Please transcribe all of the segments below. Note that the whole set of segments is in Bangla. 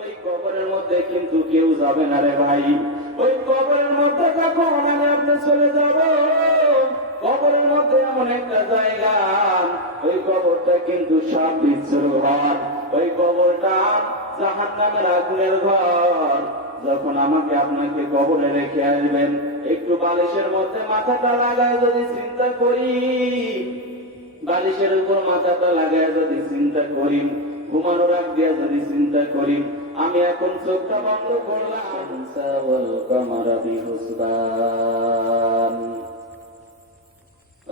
ওই কবরের মধ্যে কিন্তু কেউ যাবে না রে ভাই। ওই কবরের মধ্যে যখন আপনি চলে যাব, কবরের মধ্যে এমন একটা জায়গা, ওই কবরটা কিন্তু সাপ বিচ্ছুর ঘর, ওই কবরটা জাহান্নামের আগুনের ঘর। যখন আমাকে আপনাকে কবরে রেখে আসবেন, একটু বালিশের মধ্যে মাথাটা লাগায় যদি চিন্তা করি, বালিশের উপর মাথাটা লাগায় যদি চিন্তা করি, ঘুমানোর আগ দিয়ে যদি চিন্তা করি, আমি এখন চোখটা বন্ধ করলাম, কামারা বিহুসবান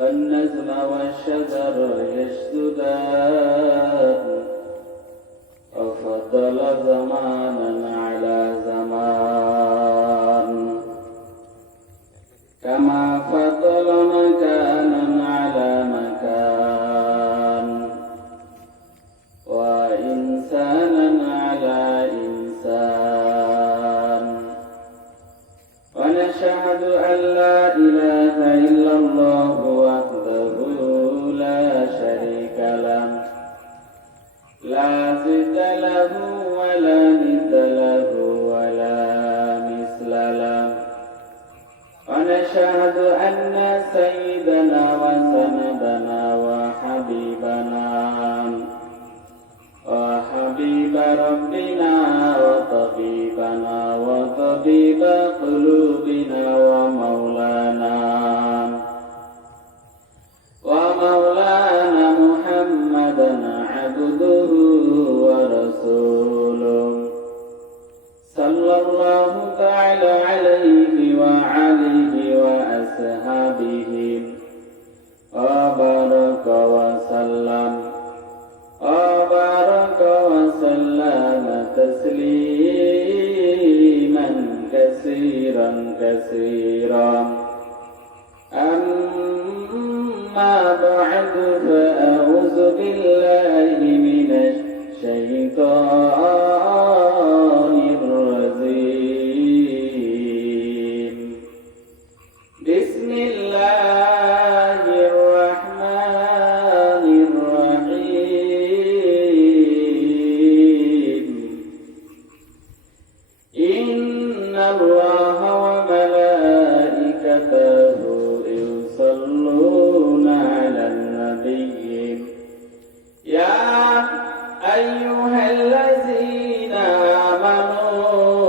النجم والشجر يسجدان وفضل زمانا على زمان كما فضل مكانا على مكان وإنسانا على إنسان ونشهد أن لا إله إلا الله وحده لا شريك له لا ضد له ولا ند له ولا مثل له ونشهد أن سيدنا وسندنا وحبيبنا وحبيب ربنا وطبيبنا وطبيب قلوبنا ومولانا محمدا عبده ورسوله صلى الله تعالى عليه وعليه وأصحابه وبارك وسلم تسليما كثيرا كثيرا أما بعد فأعوذ بالله من الشيطان الرجيم بسم الله الرحمن الرحيم إن الله وملائكته يصلون على النبي يا أيها الذين آمنوا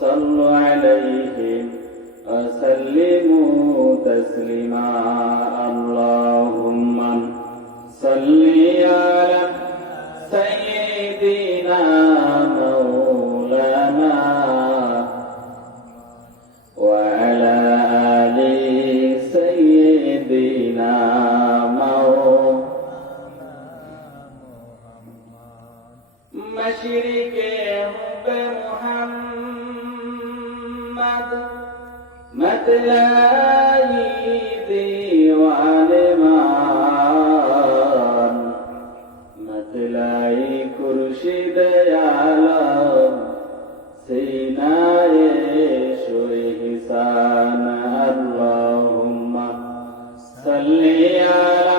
صلوا عليه وسلموا تسليما اللهم صل على سيدنا مولانا وعلى آل سيدنا مشرق محمد مطلعي ديوان مان مطلعي خورشید عالم سینائے شوئے حسان اللهم صل على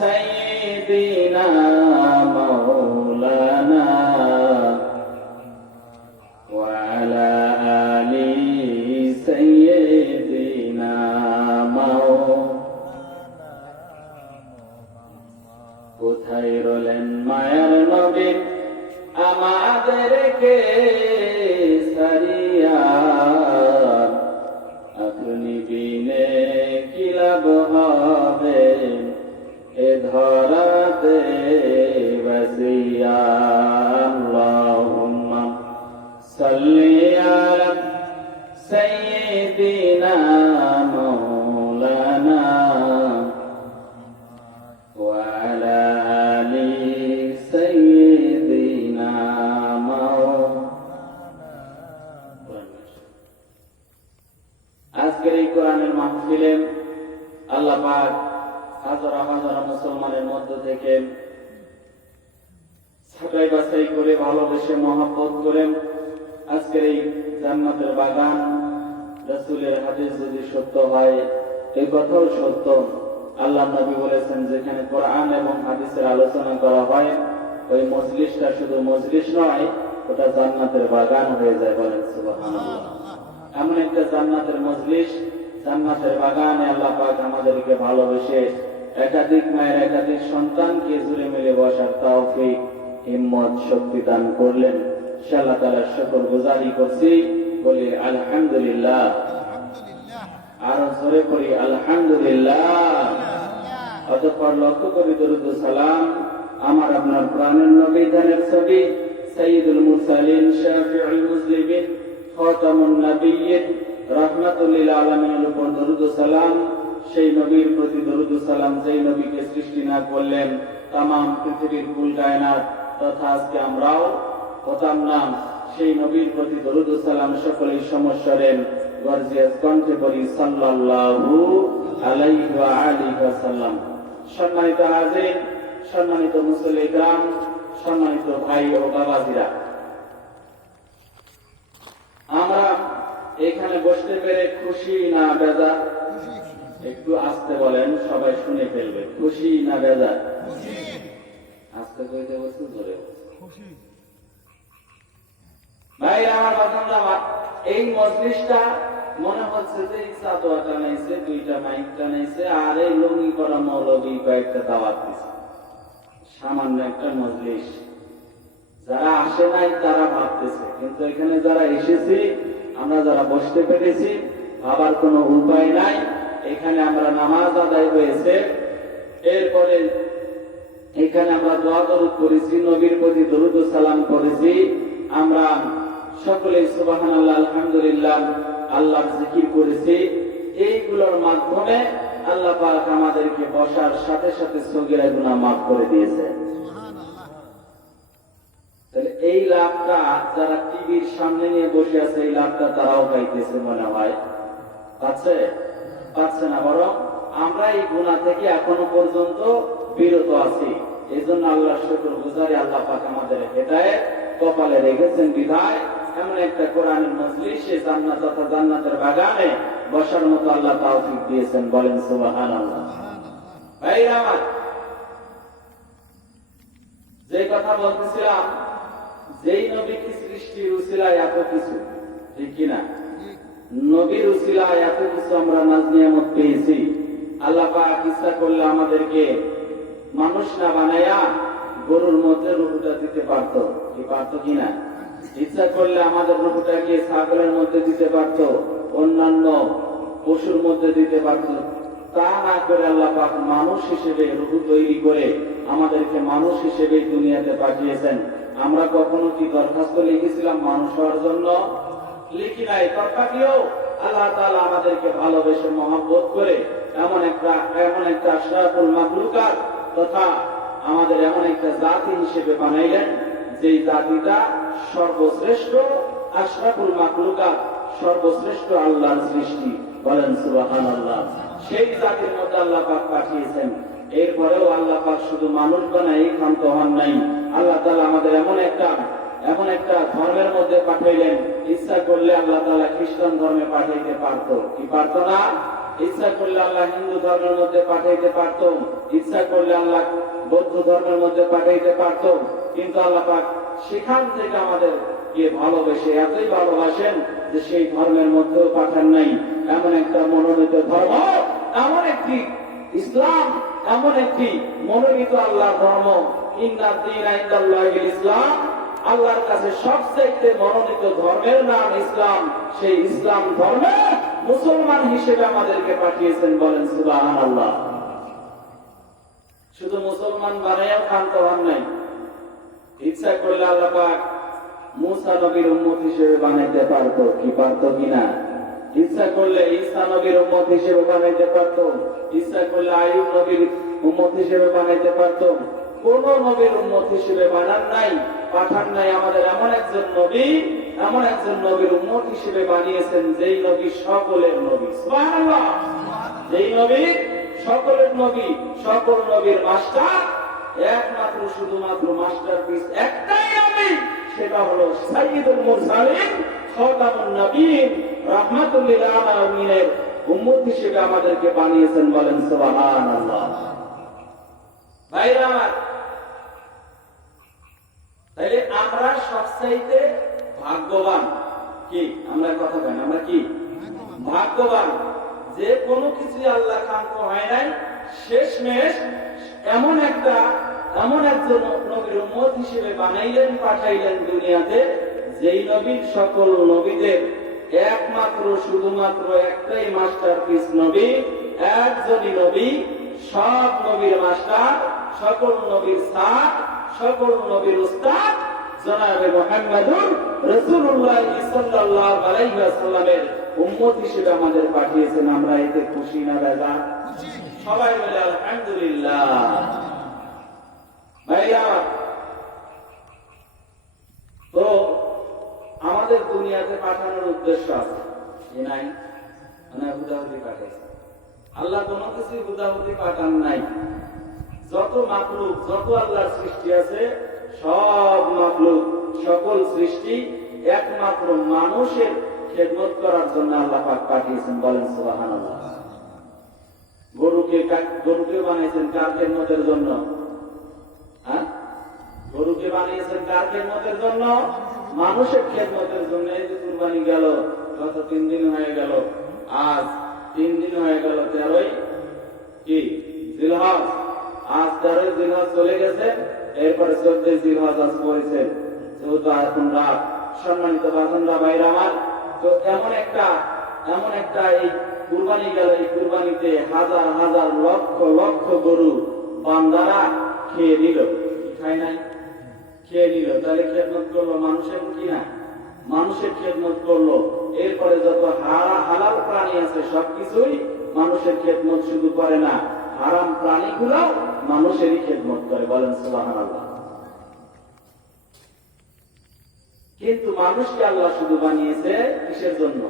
سيدنا مولانا وعلى آل سيدنا কোথায় রলেন মায়ার নবী আমাদেরকে সারিয়া, আপনি বিনে কি লাভ হবে এ ধরাতে বাসিয়া আল্লাহুম্মা সাল্লি আলা সাইয়্যিদিনা মাওলানা ওয়া আলা আলি সাইয়্যিদিনা আজকের এই কোরআনের মাহফিলে আল্লাহ পাক হাজার হাজার মুসলমানের মধ্য থেকে ছাঁটাই বাছাই করে ভালোবেসে মহব্বত করে আজকের এই জান্নাতের বাগান, রাসূলের হাদিস যদি সত্য হয়, এই কথাও সত্য। আল্লাহ নবী বলেছেন, যেখানে কোরআন এবং হাদিসের আলোচনা করা হয়, ওই মজলিসটা শুধু মজলিস নয়, ওটা জান্নাতের বাগান হয়ে যায়। বলেন সুবহানাল্লাহ। এমন একটা জান্নাতের মজলিস, জান্নাতের বাগানে আল্লাহ পাক আমাদেরকে ভালোবেসে একাধিক মায়ের একাধিক সন্তানকে জুড়ে মিলে বসার তৌফিক হিম্মত শক্তি দান করলেন। আল্লাহ তাআলার শুকর গুজারি করছি, বলি আলহামদুলিল্লাহ। আরো জোরে করি আলহামদুলিল্লাহ। অতঃপর লক্ষ্য করি দরুদ ও সালাম আমার আপনার প্রাণের নবী ধানের ছবি সাইয়্যিদুল মুরসালিন শাফিউল মুজলিমিন খাতামুন নবিয়্যিন রাহমাতুল লিল আলামিনের উপর দরুদ ও সালাম। সেই নবীর প্রতি দরুদ ও সালাম যেই নবীকে সৃষ্টি না করলেন তামাম পৃথিবীর কুল কায়নাত তথা আজকে আমরাও হতাম না, সেই নবীর প্রতি দরুদ ও সালাম সকলেই সমস্বরেন গর্জিয়াস কণ্ঠে পড়ি সাল্লাল্লাহু আলাইহি ওয়া আলিহি ওয়াসাল্লাম। সম্মানিত হাজির, সম্মানিত মুসল্লি ইকরাম, সম্মানিত ভাই ও বাবাজিরা, আমরা এখানে বসতে পেরে খুশি না বেজার? একটু আস্তে বলেন, সবাই শুনে ফেলবে। খুশি না বেজার? আস্তে কইতে বলছি, জোরে খুশি। ভাই আমার বাজানরা, এই মজলিসটা মনে হচ্ছে যে ইচ্ছা দোয়া টানাইছে, দুইটা মাইক টানাইছে, আর এই লুঙ্গি করা মৌলবী কয়েকটা দাওয়াত দিছে। সামান্য একটা মজলিস। যারা আসে নাই তারা ভাবতেছে, কিন্তু এখানে যারা এসেছি, আমরা যারা বসতে পেরেছি, ভাবার কোনো উপায় নাই। এখানে আমরা নামাজ আদায় হয়েছে, এরপরে এখানে আমরা দোয়া দরুদ করেছি, নবীর প্রতি দরুদ ও সালাম করেছি, আমরা সকলে সুবহানাল্লাহ আলহামদুলিল্লাহ আল্লাহর জিকির করেছি। এইগুলোর মাধ্যমে আল্লাহ পাক আমাদেরকে বসার সাথে সাথে সগীরা গুনাহ মাফ করে দিয়েছে। তাহলে এই লাভটা যারা টিভির সামনে নিয়ে বসে আছে, এই লাভটা তারাও পাইতেছে মনে হয়। পাচ্ছে না, বরং আমরা এই গুনাহ থেকে এখনো পর্যন্ত বিরত আছি। এই জন্য আল্লাহর শুকর গুজারি, আল্লাহ পাক আমাদের হেদায়েত কপালে রেখেছেন বিধায় এমন একটা কোরআনের মজলিসে জান্নাত তথা জান্নাতের বাগানে বসার মতো আল্লাহ তৌফিক দিয়েছেন। বলেন সুবহানাল্লাহ। ভাইরা আমার, যে কথা বলতেছিলাম, যেই নবীকে সৃষ্টির উসিলায় এত কিছু, ঠিক কিনা? নবীর উসিলায় এত কিছু আমরা নাজ নিয়ামত পেয়েছি। আল্লাহ পাক ইচ্ছা করলে আমাদেরকে মানুষ না বানায়া গরুর মধ্যে রূপটা দিতে পারতো, কি পারতো কিনা? ইচ্ছা করলে আমাদের রূপটাকে ছাগলের মধ্যে দিতে পারতো, অন্যান্য পশুর মধ্যে দিতে পারতো। তা না করে আল্লাহ পাক মানুষ হিসেবে রূপ তৈরি করে আমাদেরকে মানুষ হিসেবে দুনিয়াতে পাঠিয়েছেন। আমরা কখনো কি দরখাস্ত লিখেছিলাম মানুষ হওয়ার জন্য? লিখি নাই। তথাপিও আল্লাহ তাআলা আমাদেরকে ভালোবেসে মহব্বত করে এমন একটা আশরাফুল মাখলুকাত তথা আমাদের এমন একটা জাতি হিসেবে বানাইলেন, যেই জাতিটা সর্বশ্রেষ্ঠ আশরাফুল মাখলুকাত, সর্বশ্রেষ্ঠ আল্লাহর সৃষ্টি। বলেন সুবহানাল্লাহ। সেই জাতির মধ্যে আল্লাহ পাক পাঠিয়েছেন। এরপরেও আল্লাহ পাক শুধু মানুষ বানাই ক্ষান্ত হন নাই। আল্লাহ তাআলা আমাদের এমন একটা ধর্মের মধ্যে পাঠাইলেন, ইচ্ছা করলে আল্লাহ তাআলা খ্রিস্টান ধর্মে পাঠাইতে পারতো, কি পারতো না? ইচ্ছা করলে আল্লাহ হিন্দু ধর্মের মধ্যে পাঠাইতে পারত, ইচ্ছা করলে আল্লাহ বৌদ্ধ ধর্মের মধ্যে পাঠাইতে পারত। কিন্তু আল্লাহ পাক সেখান থেকে আমাদের ভালোবেসে এতই ভালোবাসেন যে সেই ধর্মের মধ্যেও পাঠান নাই। এমন একটা মনোনীত ধর্ম, এমন একটি ইসলাম, এমন একটি মনোনীত আল্লাহ ধর্ম, ইন্নাদ দীনা ইনদাল্লাহিল ইসলাম, আল্লাহর কাছে সবচেয়ে মনোনীত ধর্মের নাম ইসলাম। সেই ইসলাম ধর্মে মুসলমান হিসেবে আমাদেরকে পাঠিয়েছেন। বলেন সুবহানাল্লাহ। শুধু মুসলমান বানাইও ক্ষান্ত হন নাই। ইচ্ছা করলে আল্লাহ পাক মুসা নবীর উম্মত হিসেবে বানাইতে পারতো, কি পারতো কিনা? ইচ্ছা করলে ঈসা নবীর উম্মত হিসেবে বানাইতে পারতো, ইচ্ছা করলে আইয়ুব নবীর উম্মত হিসেবে বানাইতে পারতো। কোন নবীর উম্মত হিসেবে বানান নাই, পাঠান নাই। আমাদের এমন একজন নবীর উম্মত হিসেবে বানিয়েছেন, যেই নবী সকলের নবী। সুবহানাল্লাহ। যেই নবী সকলের নবী, সকল নবীর মাস্টার, একমাত্র শুধুমাত্র মাস্টারপিস একটাই নবী, সেটা হলো সাইয়্যিদুল মুরসালিন খাতামুন নবিয়্যিন রাহমাতুল লিল আলামিনের উম্মত হিসেবে আমাদেরকে বানিয়েছেন। বলেন সুবহানাল্লাহ। ভাইরা, তাইলে আমরা সব চাইতে ভাগ্যবান কি? আমরা কথা বলেন, আমরা কি ভাগ্যবান যে কোনো কিছু আল্লাহ খান্ত হয় নাই, শেষমেশ এমন একজন নবীর উম্মত হিসেবে বানাইলেন, পাঠাইলেন দুনিয়াতে, যেই নবীর সকল নবীদের একমাত্র শুধুমাত্র একটাই মাস্টারপিস নবী, একজনই নবী, সব নবীর মাস্টার, সকল নবীর স্যার, সকল নবীর উস্তাদ জনাবে মুহাম্মদুর রাসূলুল্লাহ সাল্লাল্লাহু আলাইহি ওয়াসাল্লামের উম্মত হিসেবে আমাদের পাঠিয়েছেন। আমরা এতে খুশি না বেজা? সবাই বলে আলহামদুলিল্লাহ। ভাইরা, তো আমাদের দুনিয়াতে পাঠানোর উদ্দেশ্য আছে যে নাই, মানে হুদাহুদি পাঠাইছে। আল্লাহ কোনো কিছুই হুদাহুদি পাঠান নাই। যত মাখলুক, যত আল্লাহর সৃষ্টি আছে, সব মাখলুক, সকল সৃষ্টি একমাত্র মানুষের খেদমত করার জন্য আল্লাহ পাক পাঠিয়েছেন। বলেন সুবহানাল্লাহ। গরুকে বানিয়েছেন কার খেদমতের জন্য? গরুকে বানিয়েছেন কার খেদমতের জন্য? মানুষের খেদমতের জন্য। এই যে কুরবানি গেল, গত 3 দিন হয়ে গেল, আজ 3 দিন হয়ে গেল 13ই কি জিলহজ। আজ 13ই জিলহজ চলে গেছে, এরপরে 14ই জিলহজ আজ পড়েছে, যেহেতু এখন রাত। সম্মানিত বাজানরা, ভাইরা আমার, তো এমন একটা এই কুরবানি গেল, এই কুরবানিতে হাজার হাজার লক্ষ লক্ষ গরু বান্দারা খেয়ে নিল। খায় নাই? খেয়ে নিল। তাহলে খেদমত করলো মানুষের কি না? মানুষের খেদমত করলো। এরপরে যত হালাল প্রাণী আছে সবকিছুই মানুষের খেদমত শুধু করে না, হারাম প্রাণীগুলো মানুষেরই খেদমত করে। বলেন সুবহানাল্লাহ। কিন্তু মানুষকে আল্লাহ শুধু বানিয়েছে কিসের জন্য?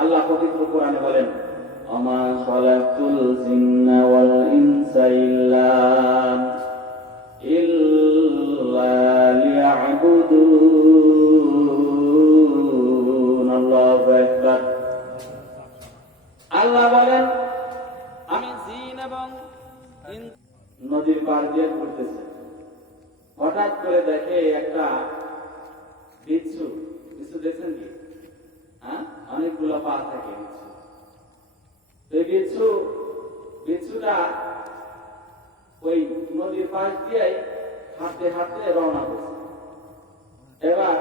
আল্লাহ পবিত্র কোরআনে বলেন, আমা খালাকুল জিন্না ওয়াল ইনসা ইল্লা লিয়াবুদুন। আল্লাহু আকবার। আল্লাহ বলেন, আমি জিন এবং নদীর পার দিয়ে ঘুরতেছে, হঠাৎ করে দেখে একটা বিচ্ছু। দেখছেন কি? অনেকগুলো পা থাকে বিচ্ছুটা ওই নদীর পাশ দিয়ে হাঁটতে হাঁটতে রওনা করছে। এবার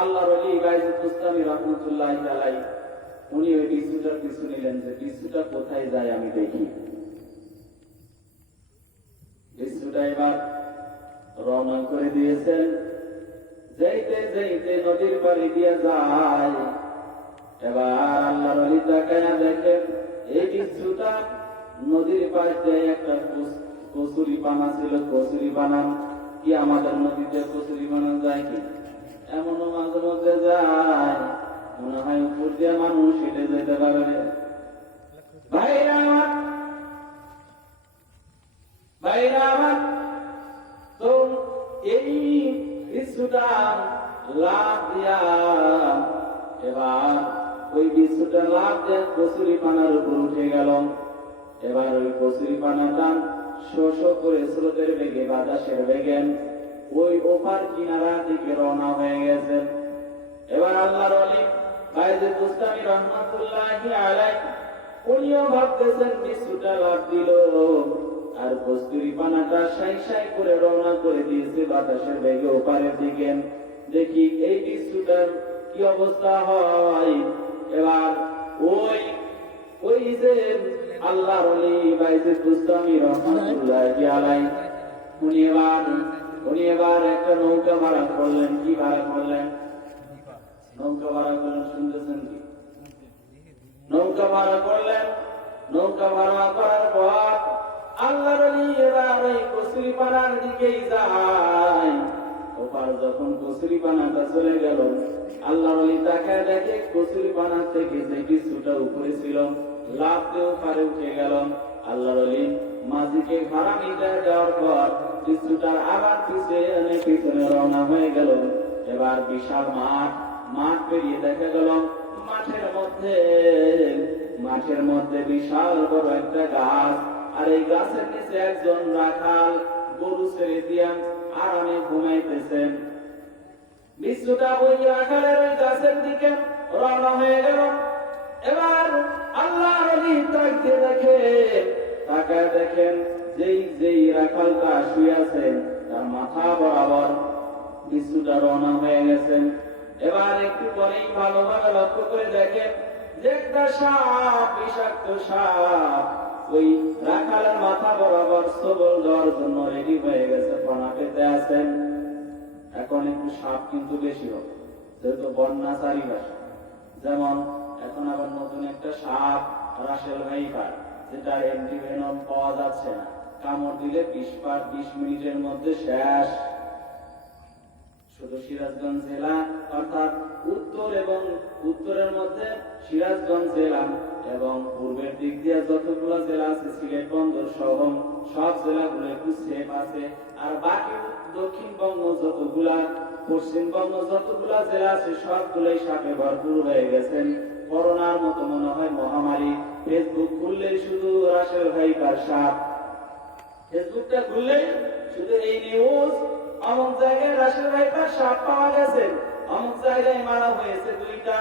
আল্লাহর ওলি গায়তুল বুস্তামি রাহমাতুল্লাহি আলাইহি উনি ওই বিচ্ছুটার পিছু নিলেন যে বিচ্ছুটা কোথায় যায় আমি দেখি। বিচ্ছুটা এবার রওনা করে দিয়েছেন। যাইতে যাইতে নদীর পাড়ি দিয়ে যায়। এবার আল্লাহর ওলি তাকায়া দেখেন এই বিচ্ছুটা নদীর পাশ দিয়ে একটা কচুরি পানা ছিল। কচুরি পানা কি আমাদের নদীতে কচুরি পানা যায় কি? এমনও মাঝে মধ্যে যায়, মনে হয় উপর দিয়ে মানুষ হেঁটে যেতে পারবে। ভাইরা আমার, তো এই বিচ্ছুটা লাফ দিয়া এবার ওই বিচ্ছুটা লাফ দিয়ে কচুরি পানার উপর উঠে গেল। এবার ওই কচুরি পানাটা শোষ করে স্রোতের বেগে, বাতাসের বেগে ওই ওপার কিনারার দিকে রওনা হয়ে গেছে। এবার আল্লাহর ওলি গায়তুল বুস্তামি রাহমাতুল্লাহি আলাইহি উনিও ভাবতেছেন বিচ্ছুটা লাফ দিল আর কচুরি পানাটা সাই সাই করে রওনা করে দিয়েছে বাতাসের বেগে ওপারের দিকে। দেখি এই বিচ্ছুটার কি অবস্থা হয়। এবার ওই যে আল্লাহর ওলি গায়তুল বুস্তামি রাহমাতুল্লাহি আলাইহি উনি এবার একটা নৌকা ভাড়া করলেন। কি ভাড়া করলেন? নৌকা ভাড়া করলেন। শুনতেছেন কি? নৌকা ভাড়া করলেন। নৌকা ভাড়া করার পর আল্লাহর ওলি এবার ওই কচুরি পানার দিকেই যায়। ওপার যখন কচুরি পানাটা চলে গেল, আল্লাহর ওলি তাকায় দেখে কচুরি পানা থেকে যে বিচ্ছুটা উপরে ছিল লাফ দিয়ে ওপারে উঠে গেল। আল্লাহর ওলি মাঝিকে ভাড়া নিতে দেওয়ার পর বিচ্ছুটার আবার পিছনে রওনা হয়ে গেল। এবার বিশাল মাঠ পেরিয়ে দেখা গেল মাঠের মধ্যে বিশাল বড় একটা গাছ, আর এই গাছের নিচে একজন রাখাল গরু ছেড়ে দিয়া আরামে ঘুমাইতেছেন। বিচ্ছুটা ওই রাখালের ওই গাছের দিকে রওনা হয়ে গেল। এবার আল্লাহর ওলি তাকিয়ে তাকায় দেখেন যেই রাখালটা শুয়ে আছেন তার মাথা বরাবর বিচ্ছুটা রওনা হয়ে গেছেন। এবার একটু পরেই ভালোভাবে লক্ষ্য করে দেখেন যে একটা সাপ, বিষাক্ত সাপ ওই রাখালের মাথা বরাবর সবল দেওয়ার জন্য রেডি হয়ে গেছে, পানা পেতে আছেন। এখন একটু সাপ কিন্তু বেশি হবে, যেহেতু বন্যা চারিপাশে। যেমন এখন আবার নতুন একটা সাপ রাসেল ভাইপার, যেটা অ্যান্টিভেনম পাওয়া যাচ্ছে না, কামড় দিলে 20 মিনিটের মধ্যে শেষ। শুধু সিরাজগঞ্জ জেলা অর্থাৎ উত্তরের মধ্যে সিরাজগঞ্জ জেলা এবং পূর্বের দিক দিয়ে যতগুলো জেলা আছে সিলেট বন্দর সহ সব জেলাগুলো একটু সেফ আছে। আর বাকি দক্ষিণবঙ্গ যতগুলা, পশ্চিমবঙ্গ যতগুলা জেলা আছে সবগুলোই সাপে ভরপুর হয়ে গেছেন। করোনার মতো মনে হয় মহামারী। ফেসবুক খুললেই শুধু রাসেল ভাইপার সাপ, ফেসবুকটা খুললেই শুধু এই নিউজ, অমুক জায়গায় রাসেল ভাইপার সাপ পাওয়া গেছে, অমুক জায়গায় মারা হয়েছে 2টা,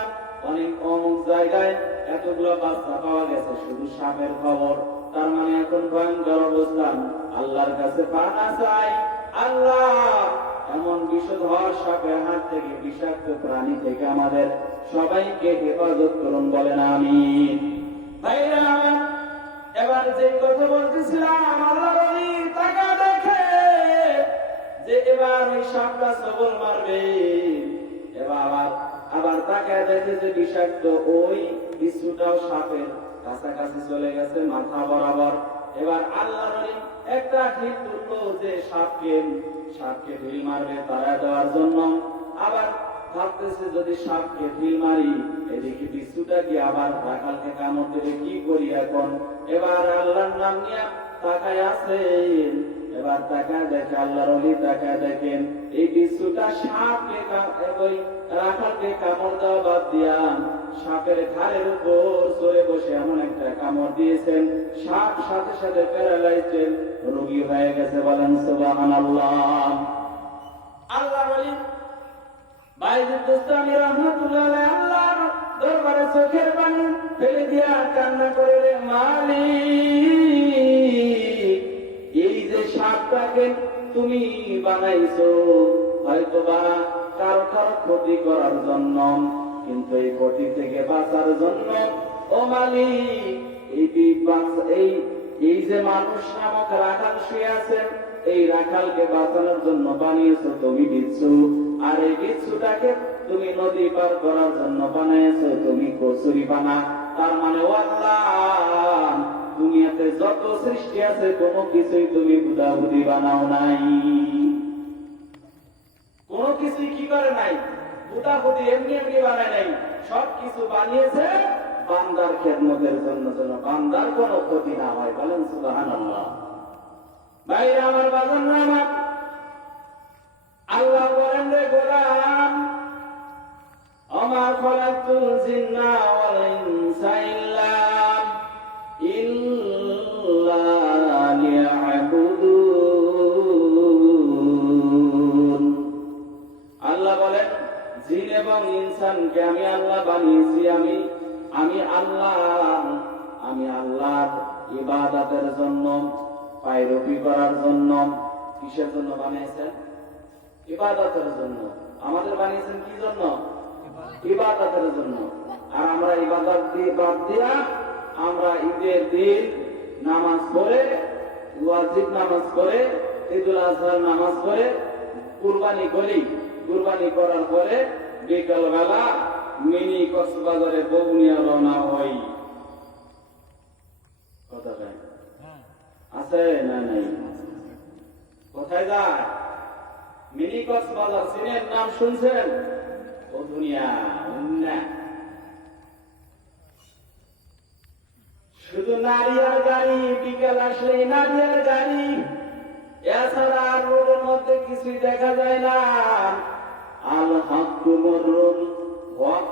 অমুক জায়গায় এতগুলো বাচ্চা পাওয়া গেছে, শুধু সাপের খবর। তার মানে এখন ভয়ঙ্কর অবস্থান। আল্লাহর কাছে পানা চাই, আল্লাহ এমন বিষধর সাপের হাত থেকে, বিষাক্ত প্রাণী থেকে আমাদের সবাইকে হেফাজত করুন, বলেন আমিন। ভাইরা, এবার যে কথা বলতেছিলাম, আল্লাহর ওলি তাকা দেখে যে এবার ওই সাপটা সবল মারবে। এবার আবার তাকায় দেখে যে বিষাক্ত ওই বিচ্ছুটাও সাপের কাছাকাছি চলে গেছে, মাথা বরাবর। এবার আল্লাহর ওলি একটা ঢিল তুললো যে সাপকে ঢিল মারবে তাড়া দেওয়ার জন্য। আবার ভাবতেছে যদি সাপকে ঢিল মারি, এদিকে বিচ্ছুটা গিয়ে আবার রাখালকে কামড় দেবে, কি করি এখন। এবার আল্লাহর নাম নিয়ে তাকায় আছেন। এবার তাকায় দেখে আল্লাহর ওলি তাকায় দেখেন এই বিচ্ছুটা সাপকে ওই রাখালকে কামড় দেওয়া বাদ দিয়া সাপের ঘাড়ের উপর চড়ে বসে এমন একটা কামড় দিয়েছেন, সাপ সাথে সাথে প্যারালাইজড রোগী হয়ে গেছে, বলেন সুবহানাল্লাহ। আল্লাহর ওলি বাইজিদ বুস্তামি রাহমাতুল্লাহ আলাইহি আল্লাহর দরবারে চোখের পানি ফেলে দিয়া কান্না করে, রে মালিক, এই যে সাপটাকে তুমি বানাইছো হয়তোবা কারো ক্ষতি করার জন্য, কিন্তু এই ক্ষতি থেকে বাঁচার জন্য ও মালিক, এই যে মানুষ নামক রাখাল শুয়ে আছেন, এই রাখালকে বাঁচানোর জন্য বানিয়েছো তুমি বিচ্ছু, আর এই বিচ্ছুটাকে তুমি নদী পার করার জন্য বানিয়েছো তুমি কচুরি পানা। তার মানে ও আল্লাহ, দুনিয়াতে যত সৃষ্টি আছে কোনো কিছুই তুমি বুদাবুদি বানাও নাই, কোনো কিছুই কি করে নাই, বুদাবুদি এমনি এমনি বানায় নাই। সবকিছু বানিয়েছে বান্দার খেদমতের জন্য, যেন বান্দার কোনো ক্ষতি না হয়, বলেন সুবহানাল্লাহ। ভাইরা আমার, বাজানরা আমার, আল্লাহ বলেন, রে গোলাম, আমা খালাকতুল জিন্না ওয়াল ইনসা ইল্লা লিয়াবুদুন। আল্লাহ বলেন, জিন এবং ইনসানকে আমি আল্লাহ বানিয়েছি, আমি আল্লাহর ইবাদতের জন্য, পায়রবি করার জন্য। কিসের জন্য বানিয়েছেন? ইবাদতের জন্য। আমাদের বানিয়েছেন কি জন্য? ইবাদতের জন্য। আর আমরা ইবাদত দিয়ে বাদ দিয়া আমরা ঈদের দিন নামাজ পড়ে, ওয়াজিব নামাজ পড়ে, ঈদুল আজহার নামাজ পড়ে কুরবানি করি। কুরবানি করার পরে বিকাল বেলা মিনি কক্সবাজারে বগুনিয়া রওনা হই। কথা আছে না নাই? কোথায় যায়? মিনি কক্সবাজার। সিনের নাম শুনছেন? ও দুনিয়া না, শুধু নারী আর গাড়ি, বিকাল আসলে নারী আর গাড়ি, এছাড়া আর রোডের মধ্যে কিছুই দেখা যায় না। আল হক মরুন, হক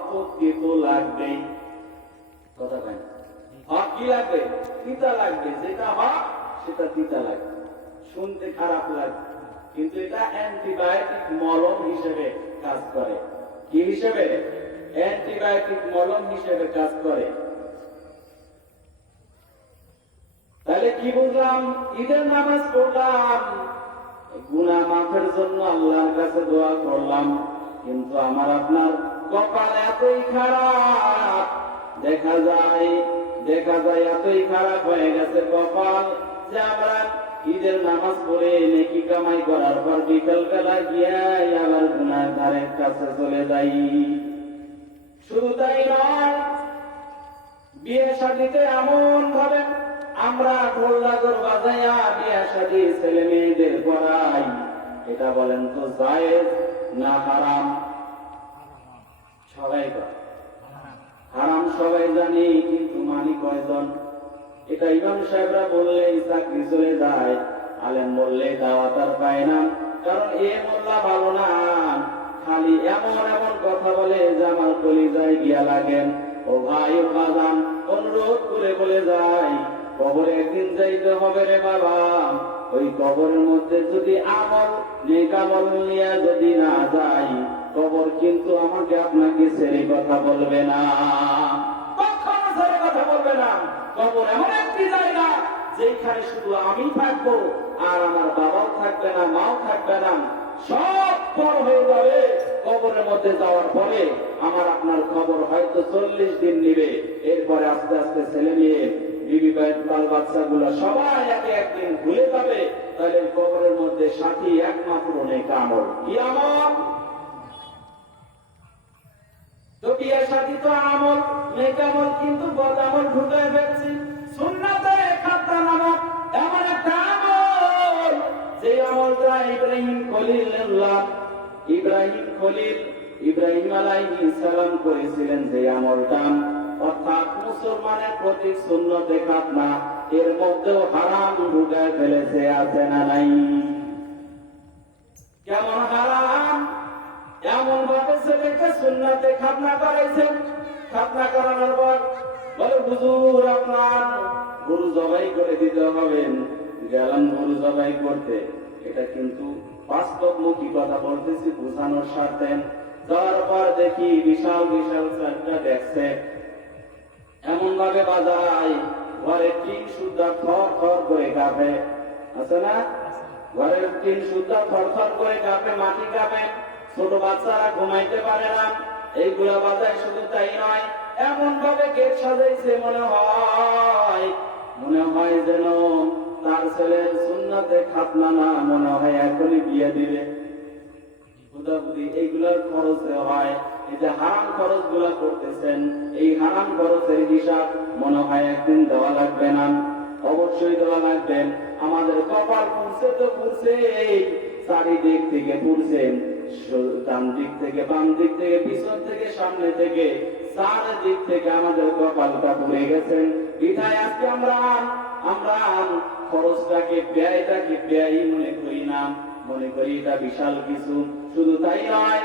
তো লাগবেই। কথা ভাই, হক কি লাগবে? তিতা লাগবে। যেটা হক সেটা তিতা লাগবে, শুনতে খারাপ লাগবে, কিন্তু এটা অ্যান্টিবায়োটিক মলম হিসেবে কাজ করে। কি হিসেবে? অ্যান্টিবায়োটিক মলম হিসেবে কাজ করে। তাহলে কি বুঝলাম? ঈদের নামাজ পড়লাম, গুনাহ মাফের জন্য আল্লাহর কাছে দোয়া করলাম, কিন্তু আমার আপনার কপাল এতই খারাপ, দেখা যায় এতই খারাপ হয়ে গেছে কপাল যে আমরা ঈদের নামাজ পড়ে নেকি কামাই করার পর বিকেল বেলা গিয়ে আবার গুনার ধারের কাছে চলে যাই। শুধু তাই নয়, বিয়ে শাদীতে এমন ভাবে আমরা ঢোল লাগর বাজাইয়া বিয়ে শাদী ছেলে মেয়েদের করাই, এটা বলেন তো জায়েজ না হারাম? সবাই করে হারাম, সবাই জানি, কিন্তু মানি কয়জন? এটা ইমাম সাহেবরা বললেই চাকরি চলে যায়, আলেম বললে দাওয়াত আর পায় না। কারণ এ মোল্লা ভালো না, খালি এমন এমন কথা বলে যে আমার কলিজায় গিয়া লাগেন। ও ভাই ও বাজান, অনুরোধ করে বলে যাই, কবরে একদিন যাইতে হবে রে বাবা। ওই কবরের মধ্যে যদি আমল নেক আমল নিয়ে যদি না যাই, কবর কিন্তু আমাকে আপনাকে ছেড়ে কথা বলবে না, কখনো ছেড়ে কথা বলবে না। কবর এমন একটি জায়গা যেখানে শুধু আমি থাকবো, আর আমার বাবাও থাকবে না, মাও থাকবে না, সব পর হয়ে যাবে। কবরের মধ্যে যাওয়ার পরে আমার আপনার খবর হয়তো 40 দিন নিবে, এরপরে আস্তে আস্তে ছেলে মেয়ে বিবি বাল বাচ্চাগুলো সবাই একে একদিন ভুলে যাবে। তাহলে কবরের মধ্যে সাথী একমাত্র নেক আমল। কি আমল? তো বিয়ে শাদী তো আমল, নেক আমল, কিন্তু বদ আমল ঢুকে ফেলছি। সুন্নাতে খাতা নামক এমন একটা আমল, যে আমলটা ইব্রাহিম আলাইহিস সালাম করেছিলেন, যে আমলটা অর্থাৎ মুসলমানের প্রতি সুন্নতে খাতনা, এর মধ্যেও হারাম ঢুকে ফেলেছে, আছে না নাই? কেমন হারাম? এমন ভাবে ছেলেকে সুন্নতে খাতনা করাইছেন, খাতনা করানোর পর বলে হুজুর আপনার গরু জবাই করে দিতে হবে। গেলাম গরু জবাই করতে, এটা কিন্তু বাস্তবমুখী কথা বলতেছি বোঝানোর স্বার্থে। যাওয়ার পর দেখি বিশাল বিশাল চারটা দেখছে, এমন ভাবে বাজায় ঘরের টিন সুদ্ধা থর থর করে কাঁপে, আছে না? ঘরের টিন সুদ্ধা থর থর করে কাঁপে, মাটি কাঁপে, ছোট বাচ্চারা ঘুমাইতে পারে না, এইগুলা বাজায়। শুধু তাই নয়, এমন ভাবে গেট সাজাইছে, মনে হয় যেন তার ছেলের সুন্নতে খাতনা না, মনে হয় এখনই বিয়ে দিবে। এইগুলার খরচ হয়, এই যে হারাম খরচ গুলা করতেছেন, এই হারাম খরচের হিসাব মনে হয় একদিন দেওয়া লাগবে না, অবশ্যই দেওয়া লাগবে। আমাদের কপাল পুড়ছে তো পুড়ছে, চারিদিক থেকে পুড়ছে, ডান দিক থেকে, বাম দিক থেকে, পিছন থেকে, সামনে থেকে, চারিদিক থেকে আমাদের কপালটা পুড়ে গেছেন। বিধায় আজকে আমরা খরচটাকে, ব্যয়টাকে ব্যয় মনে করি না, মনে করি এটা বিশাল কিছু। শুধু তাই নয়,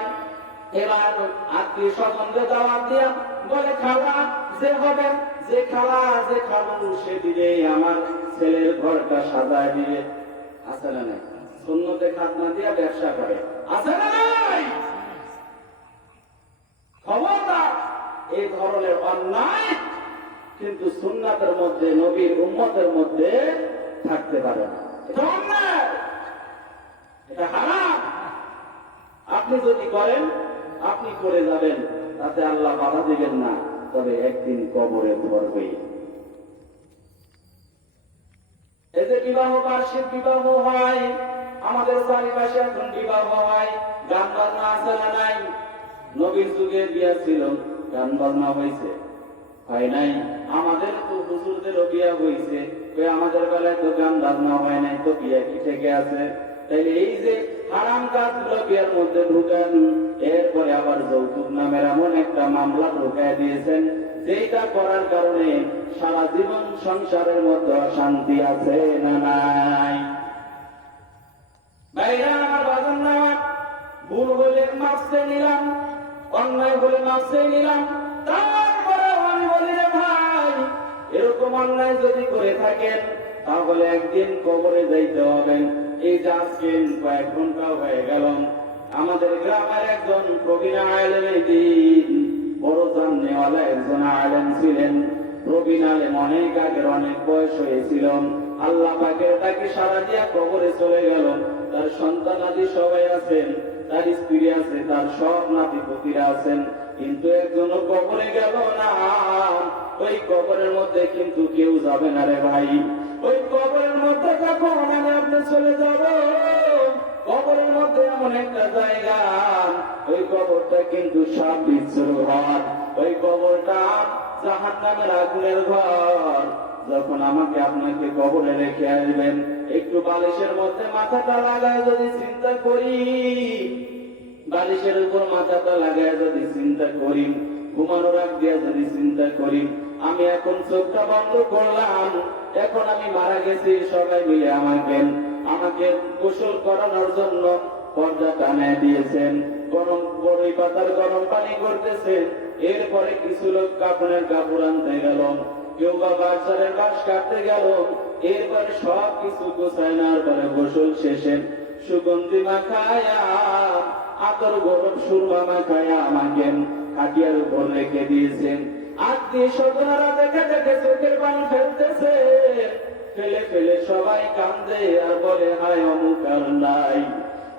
এবার আত্মীয় স্বজনকে দাওয়াত দিয়া বলে খালা যে হবে, যে খালা যে খাবো সে দিলে আমার ছেলের ঘরটা সাজায় দিবে, আছে না নাই? সুন্নতে খাতনা দিয়া ব্যবসা করে, আছে না নাই? খবরদার, এই ধরনের অন্যায় কিন্তু সুন্নাতের মধ্যে, নবীর উম্মতের মধ্যে থাকতে পারে না। এটা অন্যায়, এটা হারাম। আপনি যদি করেন, আপনি করে যাবেন, তাতে আল্লাহ বাধা দিবেন না, তবে একদিন কবরে ধরবেই। এই যে বিবাহ, বার্ষিক বিবাহ হয়, আমাদের চারিপাশে এখন বিবাহ হয়, গান বাজনা আছে না নাই? নবীর যুগে বিয়া ছিল, গান বাজনা হয়েছে, হয় নাই? আমাদের তো হুজুরদেরও বিয়া হয়েছে, আমাদের বেলায় তো গান বাজনা হয় নাই, তো বিয়া কি থেকে আছে? তাইলে এই যে হারাম কাজগুলো বিয়ের মধ্যে ঢুকান, এরপরে আবার যৌতুক নামের এমন একটা মামলা ঢুকায় দিয়েছেন, যেটা করার কারণে সারা জীবন সংসারের মধ্যে অশান্তি আছে না নাই? ভাইরা আমার, বাজান না, ভুল হলে মাফ চেয়ে নিলাম, অন্যায় হলে মাফ চেয়ে নিলাম, তারপরে আমি বলি রে ভাই, এরকম অন্যায় যদি করে থাকেন, তাহলে একদিন কবরে যাইতে হবেন। এই যে আজকে কয়েক ঘন্টা হয়ে গেল, আমাদের গ্রামের একজন প্রবীণ আলেম দিন, বড় জাননেওয়ালা একজন আলেম ছিলেন। প্রবীণ আলেম, অনেক আগের, অনেক বয়স হয়েছিল। আল্লাহ পাকের তাকে সারা দিয়া কবরে চলে গেল। তার সন্তানাদি সবাই আছেন, তার স্ত্রী আছে, তার সব নাতিপুতিরা আছেন, কিন্তু একজনও কবরে গেল না। ওই কবরের মধ্যে কিন্তু কেউ যাবে না রে ভাই। ওই কবরের মধ্যে যখন আমি আপনি চলে যাব, কবরের মধ্যে এমন একটা জায়গা, ওই কবরটা কিন্তু সাপ বিচ্ছুর ঘর, ওই কবরটা জাহান্নামের আগুনের ঘর। যখন আমাকে আপনাকে কবরে রেখে আসবেন, একটু বালিশের মধ্যে মাথাটা লাগায় যদি চিন্তা করি, বালিশের উপর মাথাটা লাগায় যদি চিন্তা করি, ঘুমানোর আগ দিয়ে যদি চিন্তা করি, আমি এখন চোখটা বন্ধ করলাম, এখন আমি মারা গেছি, সবাই মিলে আমাকে গোসল করানোর জন্য পর্দা টানায় দিয়েছেন, গরম বড়ই পাতার গরম পানি করতেছেন। এরপরে কিছু লোক কাপড়ের কাপড় আনতে গেল, কেউ বা বাচ্চারের বাঁশ কাটতে গেল। এরপরে সব কিছু গোছায় নেওয়ার পরে গোসল শেষে সুগন্ধি মাখায়া, আতর গরম সুরমা মাখায়া আমাকে খাটিয়ার উপর রেখে দিয়েছেন। আত্মীয় স্বজনেরা দেখে দেখে চোখের পানি ফেলতেছে, ফেলে ফেলে সবাই কান্দে আর বলে, হায় অমুক আর নাই।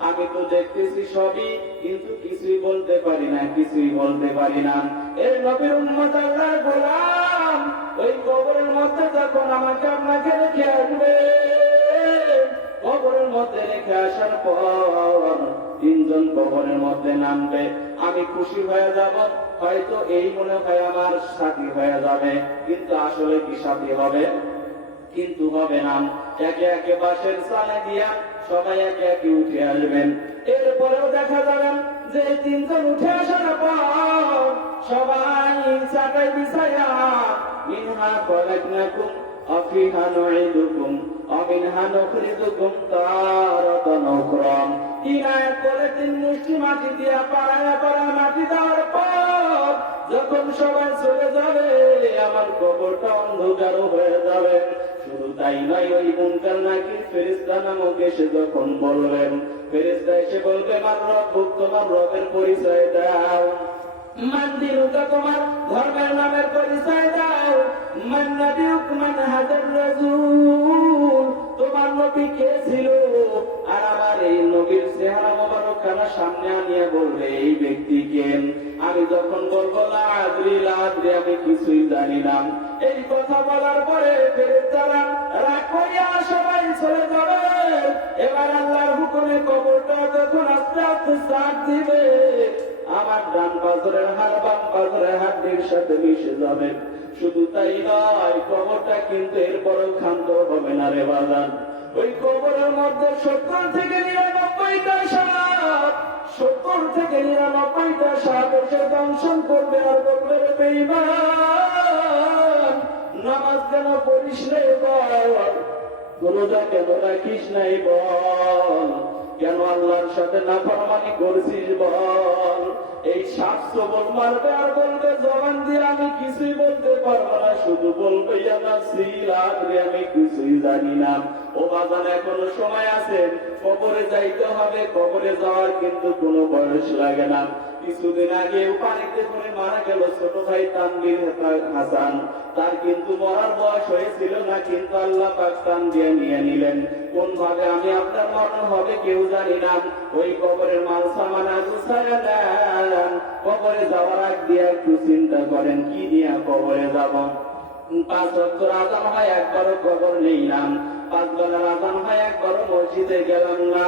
আমি তো দেখতেছি সবই, কিন্তু কিছুই বলতে পারি না, কিছুই বলতে পারি না। এই নবীর উম্মত আল্লাহর গোলাম, ওই কবরের মধ্যে যখন আমাকে আপনাকে রেখে আসবে, কবরের মধ্যে রেখে আসার পর তিনজন কবরের মধ্যে নামবে, আমি খুশি হয়ে যাব। হয়তো এই মনে হয় আমার সাথী হয়ে যাবে, কিন্তু আসলে কি সাথী হবে? কিন্তু হবে না। একে একে বাঁশের চালে দিয়া সবাই একে একে উঠে আসবেন। এরপরেও দেখা যাবেন যে তিনজন উঠে আসার পর সবাই চাটাই বিছায়া, মিনহা খলাকনাকুম আফিহা নুঈদুকুম আমিনহা নুখরিজুকুম তারাতান উখরা। কিনায় করে তিন মুষ্টি মাটি দিয়া পাড়ায়া পাড়া মাটি দেওয়ার পর যখন সবাই চলে যাবে, আমার কবরটা অন্ধকার হয়ে যাবে। শুধু তাই নয়, ওই মুনকার নাকির ফেরেশতা নামক এসে যখন বলবেন, ফেরেশতা এসে বলবে, মান রব্বুক, তোমার রবের পরিচয় দাও। মান দিনুকা, তোমার ধর্মের নামের পরিচয় দাও। মান নবিয়ুক, মান হাদার রাসূল, তোমার নবী কে ছিল? আর আমার এই নবীর চেহারা মোবারক খানা সামনে আনিয়ে বলবে, এই ব্যক্তিকে। আমি যখন বলবো লা আদরি, আমি কিছুই জানি না, এই কথা বলার পরে ফেরেশতারা রাগ করিয়া সবাই চলে যাবে। এবার আল্লাহর হুকুমে কবরটা যখন আস্তে আস্তে চাপ দিবে, আমার ডান পাজরের হাড় বাম পাজরের হাড়ের সাথে মিশে যাবে। শুধু তাই নয়, কবরটা কিন্তু এরপরও ক্ষান্ত হবে না রে বাজান। ওই কবরের মধ্যে 70 থেকে 99টা সাপ, 70 থেকে 99টা সাপ এসে দংশন করবে আর বলবে, রে বেঈমান, নামাজ কেন পড়িস রে বল, রোজা কেন রাখিস নাই বল, কেন আল্লাহর সাথে নাফরমানি করছিস বল। এই সাপ সবল মারবে আর বলবে, জবান দিয়ে আমি কিছুই বলতে পারবো না, শুধু বলবে আমি কিছুই জানি না। ও বাজান, এখনো সময় আছে, কবরে যাইতে হবে। কবরে যাওয়ার কিন্তু কোনো বয়স লাগে না। কিছুদিন আগে পানিতে পড়ে মারা গেল ছোট ভাই তানভীর হাসান, তার কিন্তু মরার বয়স হয়েছিল না, কিন্তু আল্লাহ পাক টান দিয়ে নিয়ে নিলেন। কোন ভাবে আমি আপনার মরণ হবে কেউ জানি না। ওই কবরের মাল সামান গুছায়া দেন। কবরে যাওয়ার আগ দিয়ে একটু চিন্তা করেন, কি নিয়ে কবরে যাব। 5 ওয়াক্ত আযান হয়, একবারও কবর নেই নাম। 5 বেলার আযান হয়, একবারও মসজিদে গেলাম না।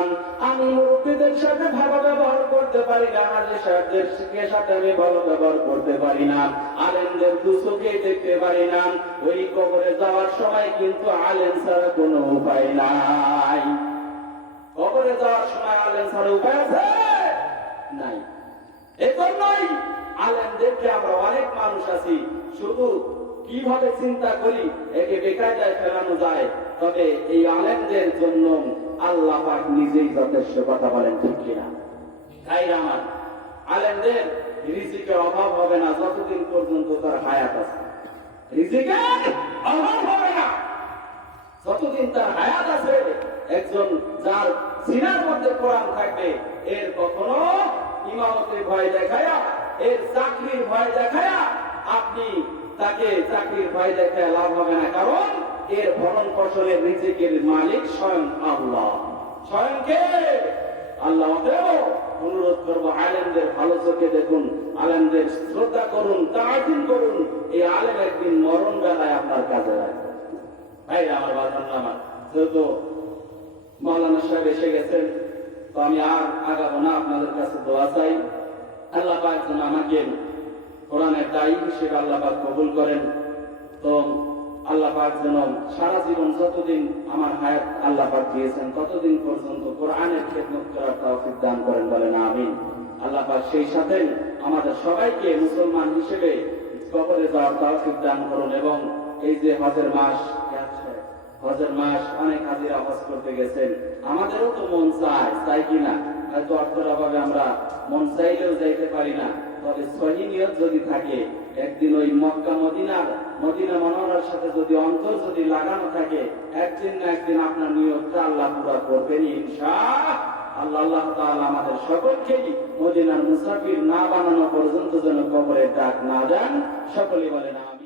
আমি মুরব্বীদের সাথে ভালো ব্যবহার করতে পারি না, হাজির সাহেবদের সাথে আমি ভালো ব্যবহার করতে পারি না, আলেমদের দুচোখে দেখতে পারি না। ওই কবরে যাওয়ার সময় কিন্তু আলেম ছাড়া কোনো উপায় নাই। কবরে যাওয়ার সময় আলেম ছাড়া উপায় আছে নাই। এজন্যই আলেমদেরকে আমরা অনেক মানুষ আছি, শুধু কিভাবে চিন্তা করি একে বেকায়দায় ফেলানো যায়। তবে এই আলেমদের জন্য আল্লাহ পাক নিজেই যথেষ্ট, কথা বলেন ঠিক কিনা? তাই আমার আলেমদের রিজিকের অভাব হবে না যতদিন পর্যন্ত তার হায়াত আছে। রিজিকের অভাব হবে না যতদিন তার হায়াত আছে। একজন যার সিনার মধ্যে কোরআন থাকবে, এর কখনো ইমামতের ভয় দেখায়া, এর চাকরির ভয় দেখায়া আপনি তাকে চাকরির ভয় দেখায় লাভ হবে না, কারণ এর ভরণ পোষণের রিজিকের মালিক স্বয়ং আল্লাহ। স্বয়ং কে? আল্লাহ। অনুরোধ করবো, আলেমদের ভালো চোখে দেখুন, আলেমদের শ্রদ্ধা করুন, তাজিম করুন। এই আলেম একদিন মরণ বেলায় আপনার কাজে লাগবে। ভাই আমার বাজান, আমার যেহেতু মাওলানা সাহেব এসে গেছেন, তো আমি আর আগাবো না, আপনাদের কাছে দোয়া চাই। আল্লাহ পাক যেন আমাকে কোরআনের দায়ী হিসেবে আল্লাহ পাক কবুল করেন। তো আল্লাহ পাক যেন সারা জীবন যতদিন আমার হায়াত আল্লাহ পাক দিয়েছেন ততদিন পর্যন্ত কোরআনের খেদমত করার তৌফিক দান করেন, বলেন আমিন। আল্লাহ পাক সেই সাথে আমাদের সবাইকে মুসলমান হিসেবে কবরে যাওয়ার তৌফিক দান করুন। এবং এই যে হজের মাস, অনেক হাজিরা হজ করতে গেছেন, আমাদেরও তো মন চায়, চাই কিনা? হয়তো অর্থের অভাবে আমরা মন চাইলেও যাইতে পারি না, তবে সহি নিয়ত যদি থাকে, একদিন ওই মক্কা মদিনা মনোহরার সাথে যদি অন্তর যদি লাগানো থাকে, একদিন না একদিন আপনার নিয়তটা আল্লাহ পুরা করবেন ইনশাআল্লাহ। আল্লাহ তাআলা আমাদের সকলকেই মদিনার মুসাফির না বানানো পর্যন্ত যেন কবরের ডাক না দেন। সকলে বলেন আমিন।